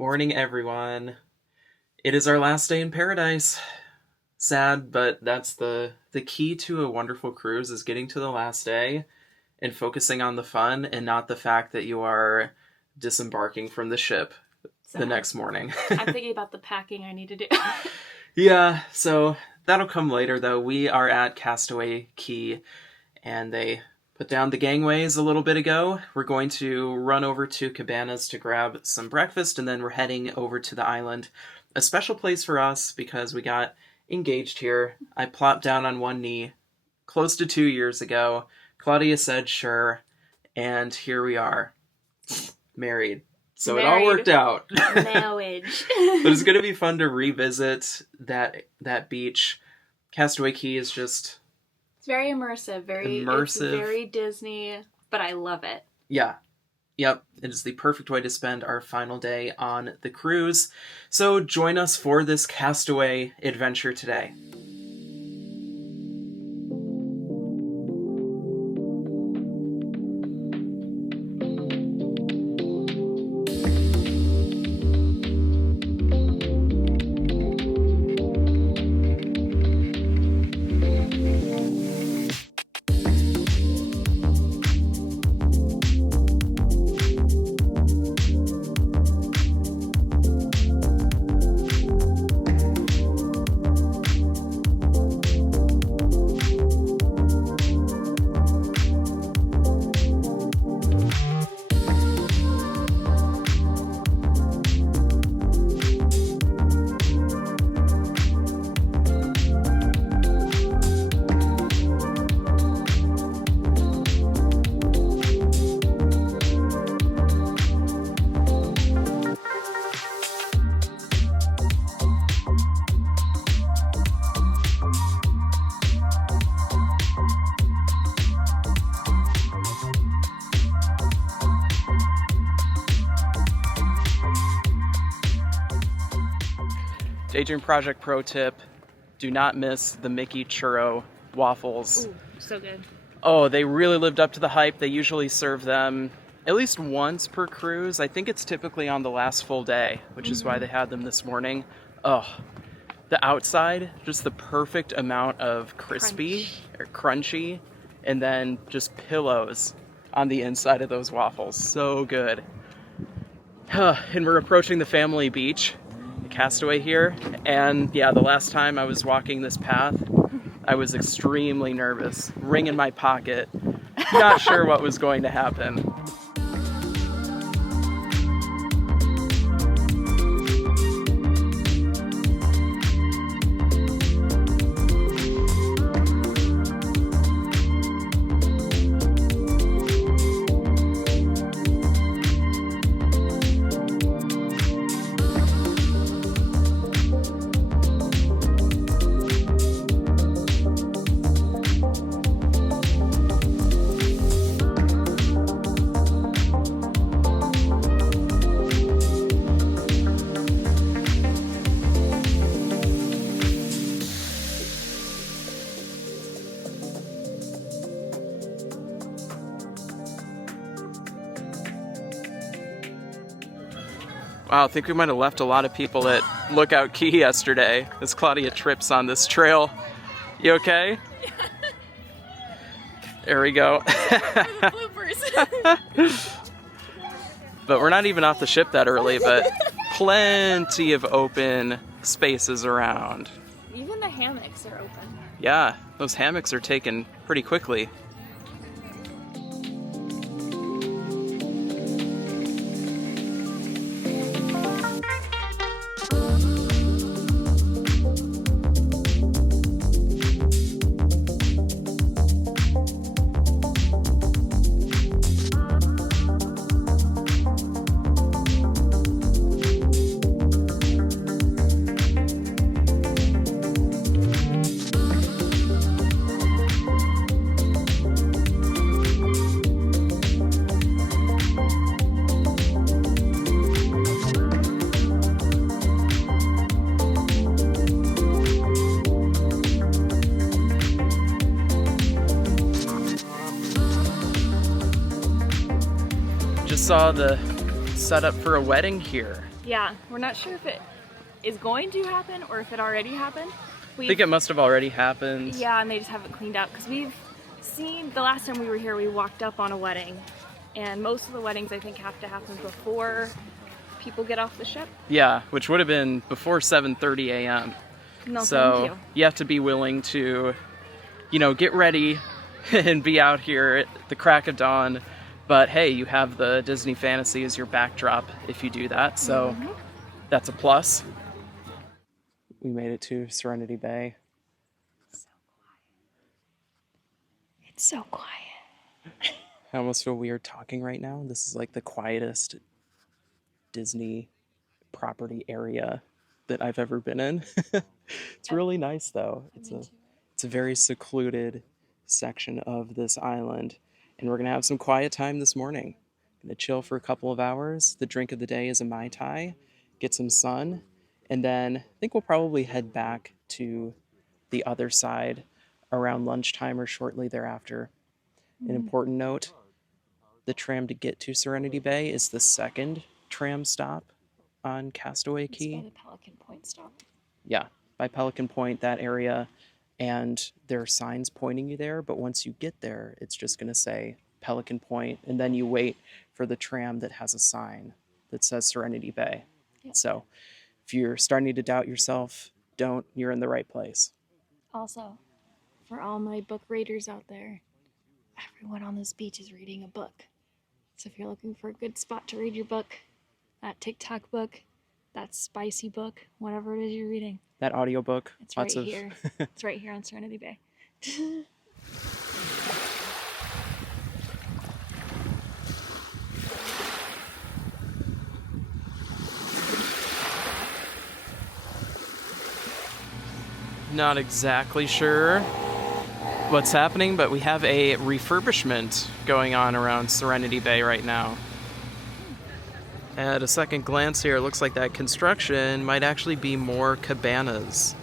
Morning, everyone. It is our last day in paradise. Sad, but that's the key to a wonderful cruise is getting to the last day and focusing on the fun and not the fact that you are disembarking from the ship the next morning. I'm thinking about the packing I need to do. Yeah, so that'll come later, though. We are at Castaway Cay, and they put down the gangways a little bit ago. We're going to run over to Cabanas to grab some breakfast, and then we're heading over to the island. A special place for us because we got engaged here. I plopped down on one knee close to 2 years ago. Claudia said sure, and here we are, married. So It all worked out. Marriage. But it's going to be fun to revisit that beach. Castaway Cay is just... It's very immersive. It's very Disney, but I love it. Yeah. Yep. It is the perfect way to spend our final day on the cruise. So join us for this Castaway adventure today. Daydream Project pro tip, do not miss the Mickey churro waffles. Ooh, so good. Oh, they really lived up to the hype. They usually serve them at least once per cruise. I think it's typically on the last full day, which is why they had them this morning. Oh, the outside, just the perfect amount of crispy or crunchy, and then just pillows on the inside of those waffles. So good. And we're approaching the family beach. Castaway here, and yeah, the last time I was walking this path, I was extremely nervous, ring in my pocket, not sure what was going to happen. Wow, I think we might have left a lot of people at Lookout Cay yesterday as Claudia trips on this trail. You okay? Yeah. There we go. Bloopers. But we're not even off the ship that early, but plenty of open spaces around. Even the hammocks are open. Yeah, those hammocks are taken pretty quickly. Saw the setup for a wedding here. Yeah, we're not sure if it is going to happen or if it already happened. I think it must have already happened. Yeah, and they just haven't cleaned out, because we've seen, the last time we were here, we walked up on a wedding, and most of the weddings I think have to happen before people get off the ship. Yeah, which would have been before 7:30 a.m. No, so thank you. You have to be willing to, get ready and be out here at the crack of dawn. But hey, you have the Disney fantasy as your backdrop if you do that, so that's a plus. We made it to Serenity Bay. It's so quiet. I almost feel weird talking right now. This is like the quietest Disney property area that I've ever been in. It's really nice though. It's a very secluded section of this island, and we're gonna have some quiet time this morning. Gonna chill for a couple of hours. The drink of the day is a Mai Tai, get some sun, and then I think we'll probably head back to the other side around lunchtime or shortly thereafter. An important note, the tram to get to Serenity Bay is the second tram stop on Castaway Cay. It's by the Pelican Point stop. Yeah, by Pelican Point, that area, and there are signs pointing you there, but once you get there, it's just going to say Pelican Point, and then you wait for the tram that has a sign that says Serenity Bay. Yep. So if you're starting to doubt yourself, don't, you're in the right place. Also, for all my book readers out there, everyone on this beach is reading a book. So if you're looking for a good spot to read your book, that TikTok book, that spicy book, whatever it is you're reading, That audiobook, it's right here. It's right here on Serenity Bay. Not exactly sure what's happening, but we have a refurbishment going on around Serenity Bay right now. At a second glance here, it looks like that construction might actually be more cabanas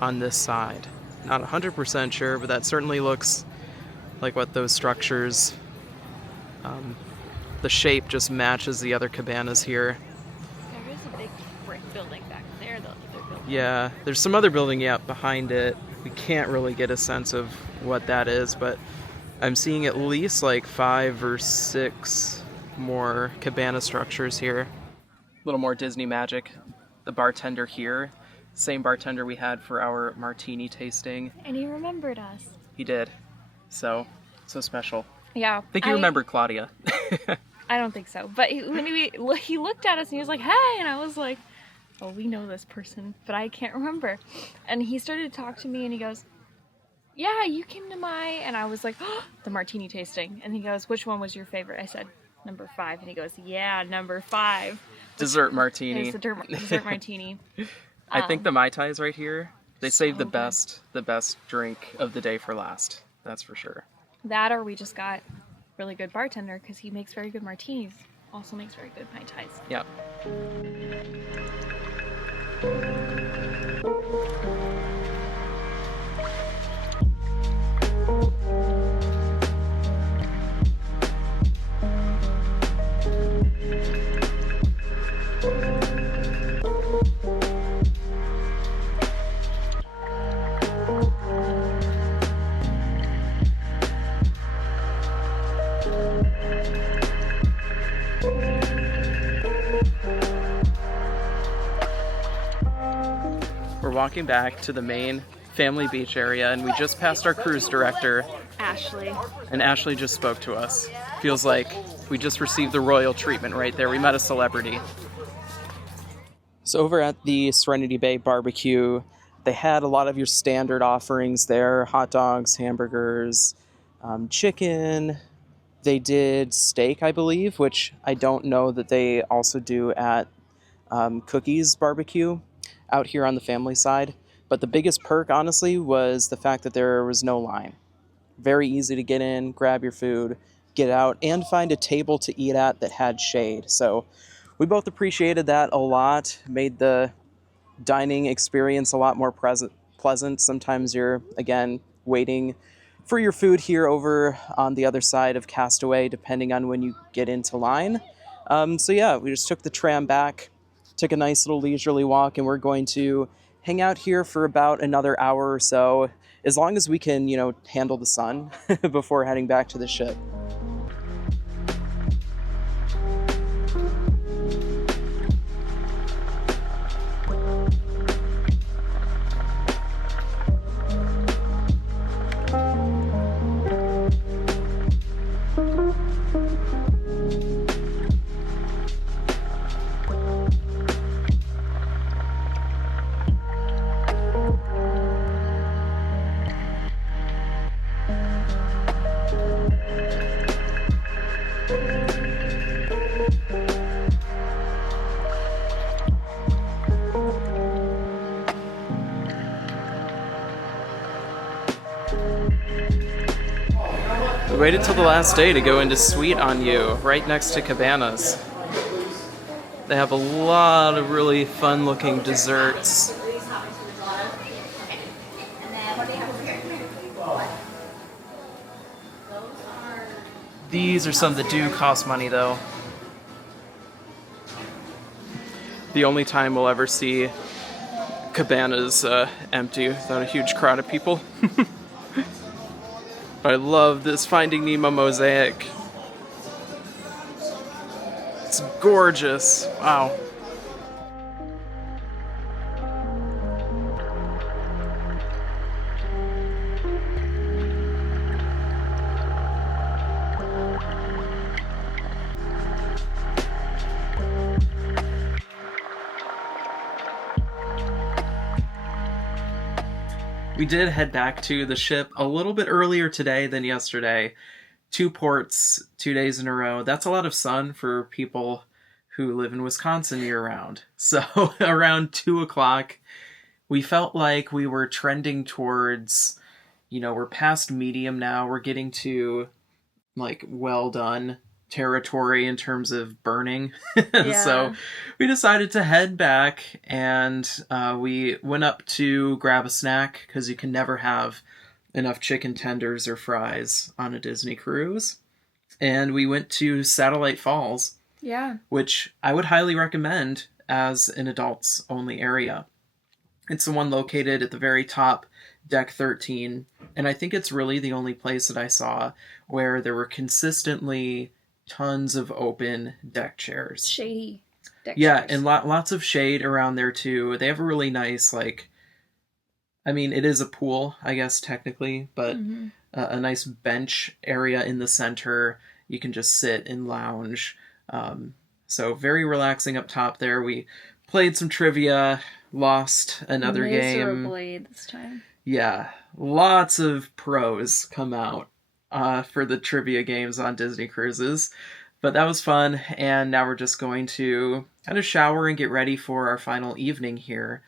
on this side. Not 100% sure, but that certainly looks like what those structures, the shape just matches the other cabanas here. There is a big brick building back there, though. Yeah, there's some other building behind it. We can't really get a sense of what that is, but I'm seeing at least like 5 or 6 more cabana structures here. A little more Disney magic. The bartender here, same bartender we had for our martini tasting. And he remembered us. He did. So special. Yeah. I think you remembered Claudia. I don't think so. But he looked at us and he was like, hey, and I was like, oh, we know this person, but I can't remember. And he started to talk to me and he goes, yeah, you came to and I was like, oh, the martini tasting. And he goes, which one was your favorite? I said, number 5. And he goes, yeah, number 5. Dessert martini. It's a dessert martini. I think the Mai Tai is right here. They saved so the best drink of the day for last. That's for sure. That, or we just got really good bartender because he makes very good martinis. Also makes very good Mai Tais. Yep. We're walking back to the main family beach area, and we just passed our cruise director, Ashley. And Ashley just spoke to us. Feels like we just received the royal treatment right there. We met a celebrity. So over at the Serenity Bay barbecue, they had a lot of your standard offerings there: hot dogs, hamburgers, chicken. They did steak, I believe, which I don't know that they also do at Cookies Barbecue out here on the family side. But the biggest perk, honestly, was the fact that there was no line. Very easy to get in, grab your food, get out, and find a table to eat at that had shade. So we both appreciated that a lot. Made the dining experience a lot more pleasant. Sometimes you're, again, waiting for your food here over on the other side of Castaway, depending on when you get into line. So yeah, we just took the tram back took a nice little leisurely walk, and we're going to hang out here for about another hour or so, as long as we can, handle the sun before heading back to the ship. We waited till the last day to go into Sweet on You, right next to Cabanas. They have a lot of really fun-looking desserts. These are some that do cost money, though. The only time we'll ever see Cabanas empty without a huge crowd of people. But I love this Finding Nemo mosaic. It's gorgeous. Wow. We did head back to the ship a little bit earlier today than yesterday. 2 ports, 2 days in a row. That's a lot of sun for people who live in Wisconsin year-round. So around 2 o'clock, we felt like we were trending towards, we're past medium now. We're getting to, well done territory in terms of burning. Yeah. So we decided to head back, and we went up to grab a snack, because you can never have enough chicken tenders or fries on a Disney cruise. And we went to Satellite Falls. Yeah. Which I would highly recommend as an adults only area. It's the one located at the very top, deck 13. And I think it's really the only place that I saw where there were consistently tons of open deck chairs. Shady deck Yeah, chairs. and lots of shade around there too. They have a really nice, it is a pool, I guess, technically, but a nice bench area in the center. You can just sit and lounge. So very relaxing up top there. We played some trivia, lost another Miserably game. this time. Yeah, lots of pros come out for the trivia games on Disney cruises. But that was fun, and now we're just going to kind of shower and get ready for our final evening here.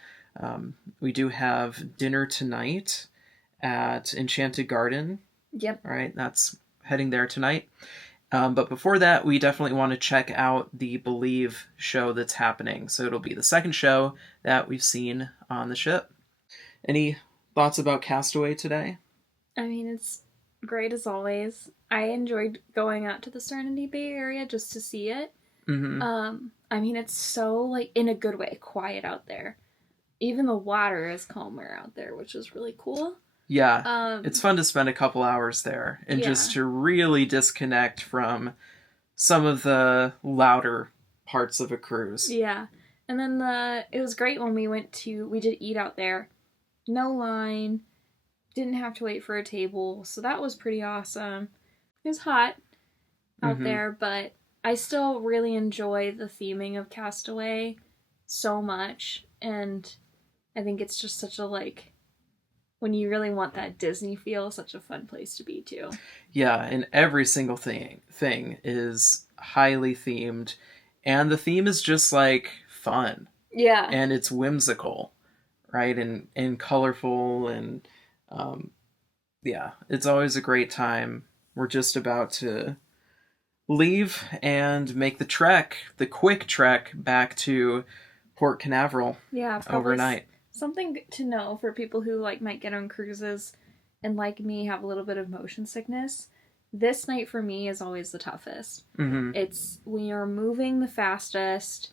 We do have dinner tonight at Enchanted Garden. Yep. All right, that's heading there tonight. But before that, we definitely want to check out the Believe show that's happening. So it'll be the second show that we've seen on the ship. Any thoughts about Castaway today? It's great as always. I enjoyed going out to the Serenity Bay area just to see it. Mm-hmm. It's so, in a good way, quiet out there. Even the water is calmer out there, which is really cool. Yeah, it's fun to spend a couple hours there and just to really disconnect from some of the louder parts of a cruise. Yeah, and then it was great when we did eat out there. No line, didn't have to wait for a table, so that was pretty awesome. It was hot out there, but I still really enjoy the theming of Castaway so much, and I think it's just such a, when you really want that Disney feel, such a fun place to be, too. Yeah, and every single thing is highly themed, and the theme is just, fun. Yeah. And it's whimsical, right? And colorful, and, it's always a great time. We're just about to leave and make the quick trek back to Port Canaveral. Yeah, probably overnight. Something to know for people who might get on cruises and like me have a little bit of motion sickness. This night for me is always the toughest. Mm-hmm. We are moving the fastest.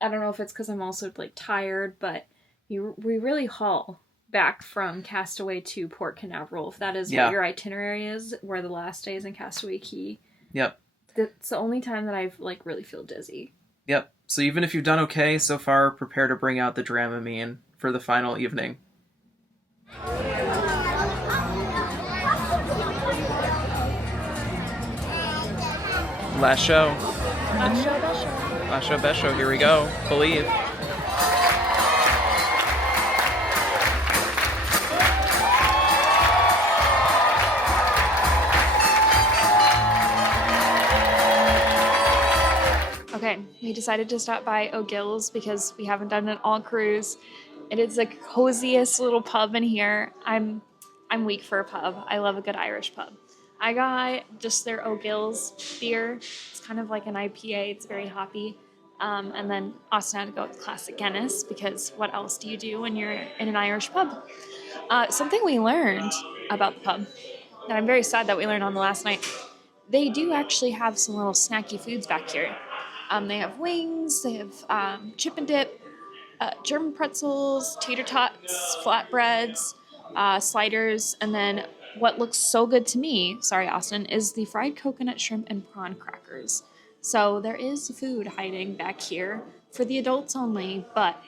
I don't know if it's because I'm also like tired, but we really haul back from Castaway to Port Canaveral, if that is what your itinerary is, where the last day is in Castaway Cay. Yep. That's the only time that I've like really feel dizzy. Yep. So even if you've done okay so far, prepare to bring out the Dramamine for the final evening. Last show. Last show, best show. Last show, best show. Here we go. Believe. Okay, we decided to stop by O'Gill's because we haven't done an all cruise. It is the coziest little pub in here. I'm weak for a pub. I love a good Irish pub. I got just their O'Gill's beer. It's kind of like an IPA. It's very hoppy. And then Austin had to go with classic Guinness because what else do you do when you're in an Irish pub? Something we learned about the pub that I'm very sad that we learned on the last night. They do actually have some little snacky foods back here. They have wings, they have chip and dip, German pretzels, tater tots, flatbreads, sliders, and then what looks so good to me, sorry Austin, is the fried coconut shrimp and prawn crackers. So there is food hiding back here for the adults only, but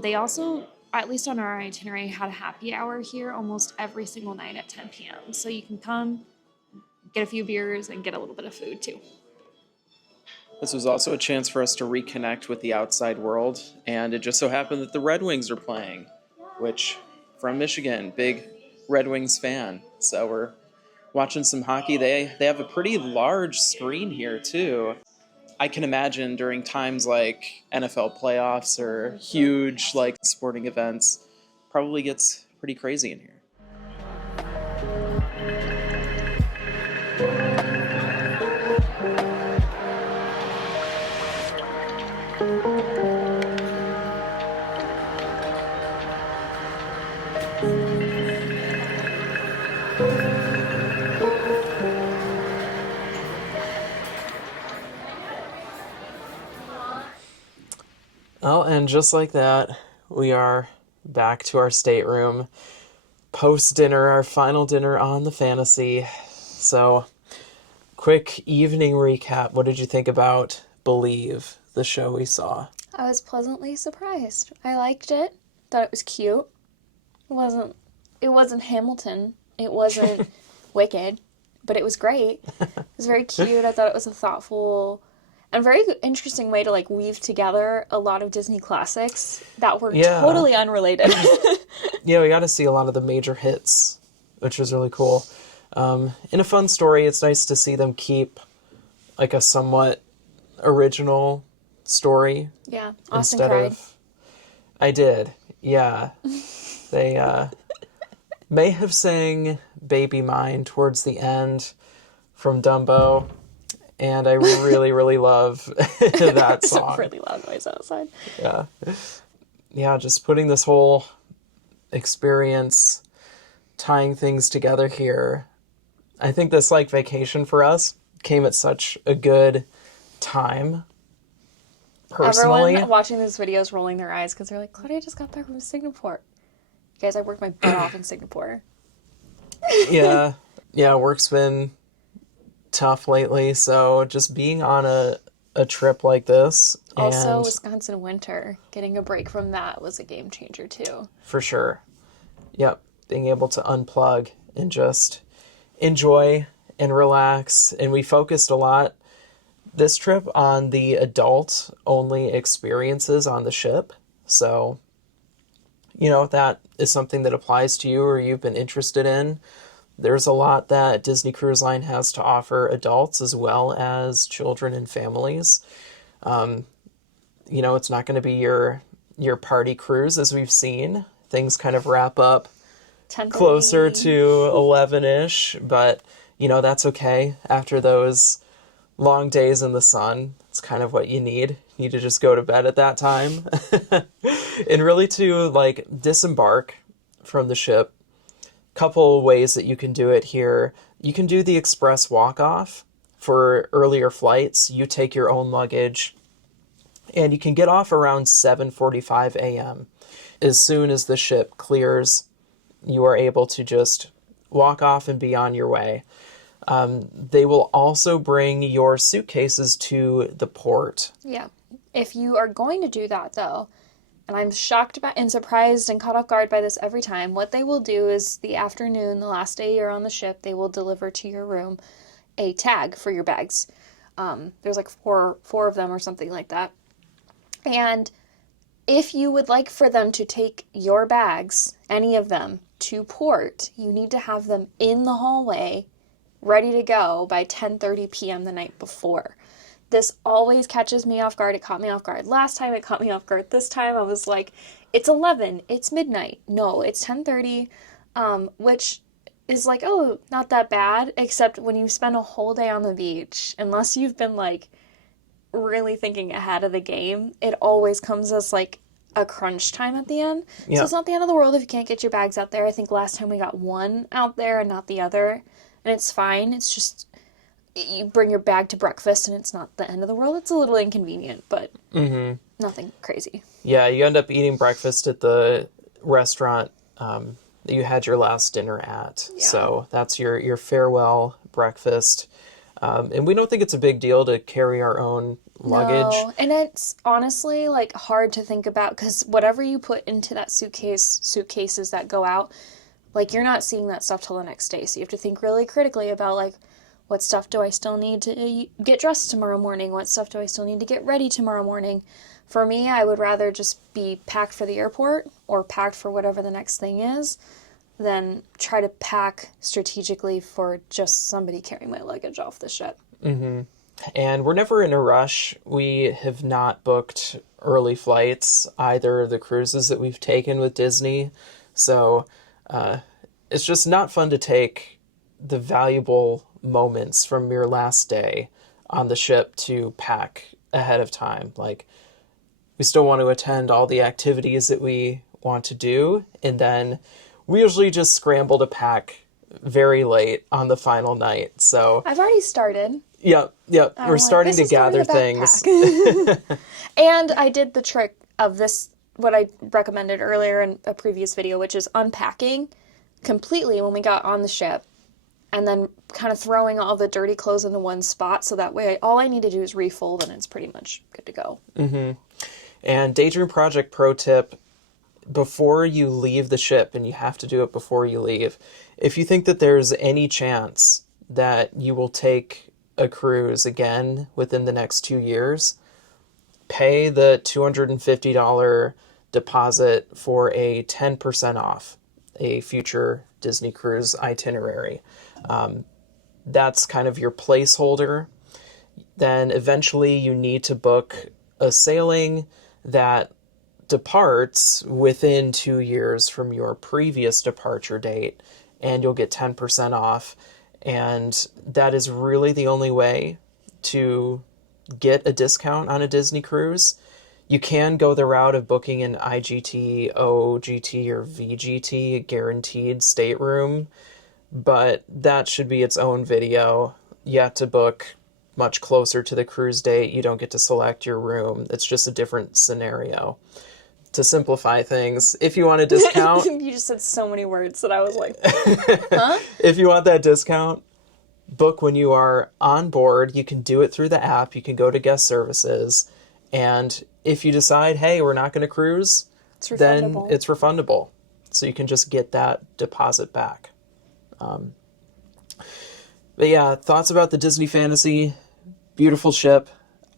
they also, at least on our itinerary, had a happy hour here almost every single night at 10 p.m. So you can come, get a few beers, and get a little bit of food too. This was also a chance for us to reconnect with the outside world, and it just so happened that the Red Wings are playing, which, from Michigan, big Red Wings fan. So we're watching some hockey. They have a pretty large screen here, too. I can imagine during times like NFL playoffs or huge, like, sporting events, probably gets pretty crazy in here. Oh, and just like that, we are back to our stateroom. Post-dinner, our final dinner on the Fantasy. So, quick evening recap. What did you think about Believe, the show we saw? I was pleasantly surprised. I liked it. Thought it was cute. It wasn't Hamilton. It wasn't Wicked, but it was great. It was very cute. I thought it was a thoughtful and very interesting way to like weave together a lot of Disney classics that were totally unrelated. Yeah, we got to see a lot of the major hits, which was really cool. In a fun story, it's nice to see them keep like a somewhat original story. Yeah, Austin cried. I did, yeah. They may have sang Baby Mine towards the end from Dumbo. And I really, really love that song. It's a really loud noise outside. Yeah. Yeah, just putting this whole experience, tying things together here. I think this, like, vacation for us came at such a good time, personally. Everyone watching these videos rolling their eyes because they're like, Claudia just got back from Singapore. Guys, I worked my butt off in Singapore. Yeah. Yeah, work's been tough lately, so just being on a trip like this. Also, Wisconsin winter. Getting a break from that was a game changer, too. For sure. Yep. Being able to unplug and just enjoy and relax. And we focused a lot this trip on the adult-only experiences on the ship. So, you know, if that is something that applies to you or you've been interested in, there's a lot that Disney Cruise Line has to offer adults as well as children and families. You know, it's not going to be your party cruise as we've seen. Things kind of wrap up closer to 11-ish, but, you know, that's okay. After those long days in the sun, it's kind of what you need. You need to just go to bed at that time. And really to, like, disembark from the ship. Couple ways that you can do it here. You can do the express walk-off for earlier flights. You take your own luggage And you can get off around 7:45 a.m. As soon as the ship clears, you are able to just walk off and be on your way. They will also bring your suitcases to the port. Yeah. If you are going to do that, though, and I'm shocked by and surprised and caught off guard by this every time, what they will do is the afternoon, the last day you're on the ship, they will deliver to your room a tag for your bags. There's like four of them or something like that. And if you would like for them to take your bags, any of them, to port, you need to have them in the hallway, ready to go by 10:30 p.m. the night before. This always catches me off guard. It caught me off guard last time. It caught me off guard this time. I was like, it's 11. It's midnight. No, it's 10:30, which is like, oh, not that bad, except when you spend a whole day on the beach, unless you've been like really thinking ahead of the game, it always comes as like a crunch time at the end. Yeah. So it's not the end of the world if you can't get your bags out there. I think last time we got one out there and not the other, and it's fine. It's just you bring your bag to breakfast and it's not the end of the world. It's a little inconvenient, but nothing crazy. Yeah, you end up eating breakfast at the restaurant that you had your last dinner at. Yeah. So that's your farewell breakfast. And we don't think it's a big deal to carry our own luggage. No, and it's honestly like hard to think about because whatever you put into that suitcases that go out, like you're not seeing that stuff till the next day. So you have to think really critically about like, what stuff do I still need to get dressed tomorrow morning? What stuff do I still need to get ready tomorrow morning? For me, I would rather just be packed for the airport or packed for whatever the next thing is than try to pack strategically for just somebody carrying my luggage off the ship. Mm-hmm. And we're never in a rush. We have not booked early flights, either of the cruises that we've taken with Disney. So it's just not fun to take the valuable moments from your last day on the ship to pack ahead of time. Like, we still want to attend all the activities that we want to do, and then we usually just scramble to pack very late on the final night. So I've already started. Yep. We're starting to gather things. And I did the trick of this, what I recommended earlier in a previous video, which is unpacking completely when we got on the ship and then kind of throwing all the dirty clothes into one spot. So that way all I need to do is refold and it's pretty much good to go. Mm-hmm. And Daydream Project pro tip, before you leave the ship, and you have to do it before you leave, if you think that there's any chance that you will take a cruise again within the next 2 years, pay the $250 deposit for a 10% off a future Disney cruise itinerary. That's kind of your placeholder. Then eventually you need to book a sailing that departs within 2 years from your previous departure date, and you'll get 10% off. And that is really the only way to get a discount on a Disney cruise. You can go the route of booking an IGT, OGT, or VGT, a guaranteed stateroom, but that should be its own video. You have to book much closer to the cruise date. You don't get to select your room. It's just a different scenario. To simplify things, if you want a discount... You just said so many words that I was like, huh? If you want that discount, book when you are on board. You can do it through the app. You can go to guest services. And if you decide, hey, we're not going to cruise, then it's refundable. So you can just get that deposit back. But yeah, thoughts about the Disney Fantasy. Beautiful ship.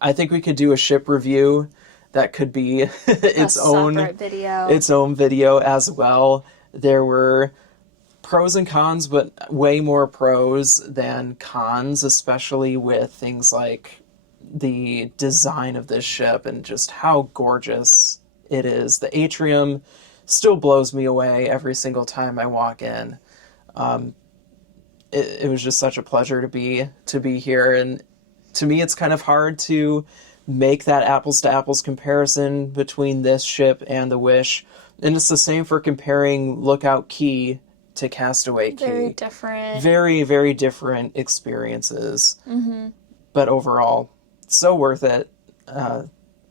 I think we could do a ship review that could be its own video as well. There were pros and cons, but way more pros than cons, especially with things like the design of this ship and just how gorgeous it is. The atrium still blows me away every single time I walk in. It was just such a pleasure to be here, and to me it's kind of hard to make that apples to apples comparison between this ship and the Wish, and it's the same for comparing Lookout Cay to Castaway Cay. Very different. Very, very different experiences. Mm-hmm. But overall, so worth it.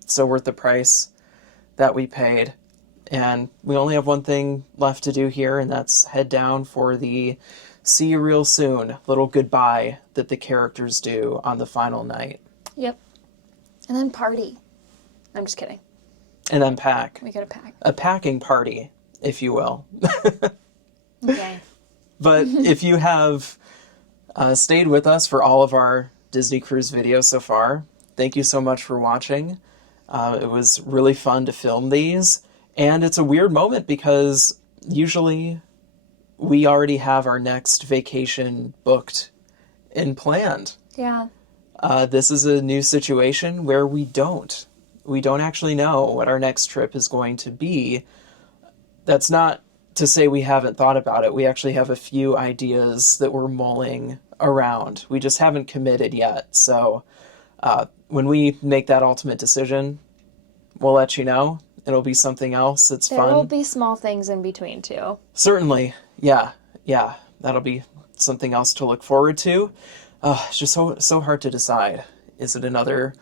so worth the price that we paid. And we only have one thing left to do here, and that's head down for the see you real soon little goodbye that the characters do on the final night. Yep. And then party. I'm just kidding. And then pack. We gotta pack. A packing party, if you will. Okay. But if you have stayed with us for all of our Disney Cruise videos so far, thank you so much for watching. It was really fun to film these. And it's a weird moment because usually we already have our next vacation booked and planned. Yeah. This is a new situation where we don't. We don't actually know what our next trip is going to be. That's not to say we haven't thought about it. We actually have a few ideas that we're mulling around. We just haven't committed yet. So when we make that ultimate decision, we'll let you know. It'll be something else. It's fun. There will be small things in between, too. Certainly. Yeah. That'll be something else to look forward to. It's just so hard to decide. Is it another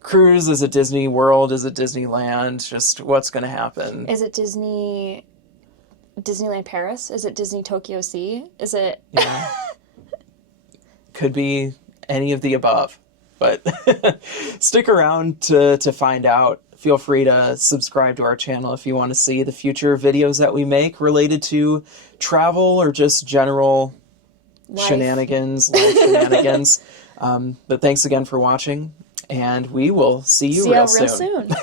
cruise? Is it Disney World? Is it Disneyland? Just what's going to happen? Is it Disneyland Paris? Is it Disney Tokyo Sea? Is it... Yeah. Could be any of the above. But stick around to find out. Feel free to subscribe to our channel if you want to see the future videos that we make related to travel or just general life shenanigans. But thanks again for watching, and we will see you real soon.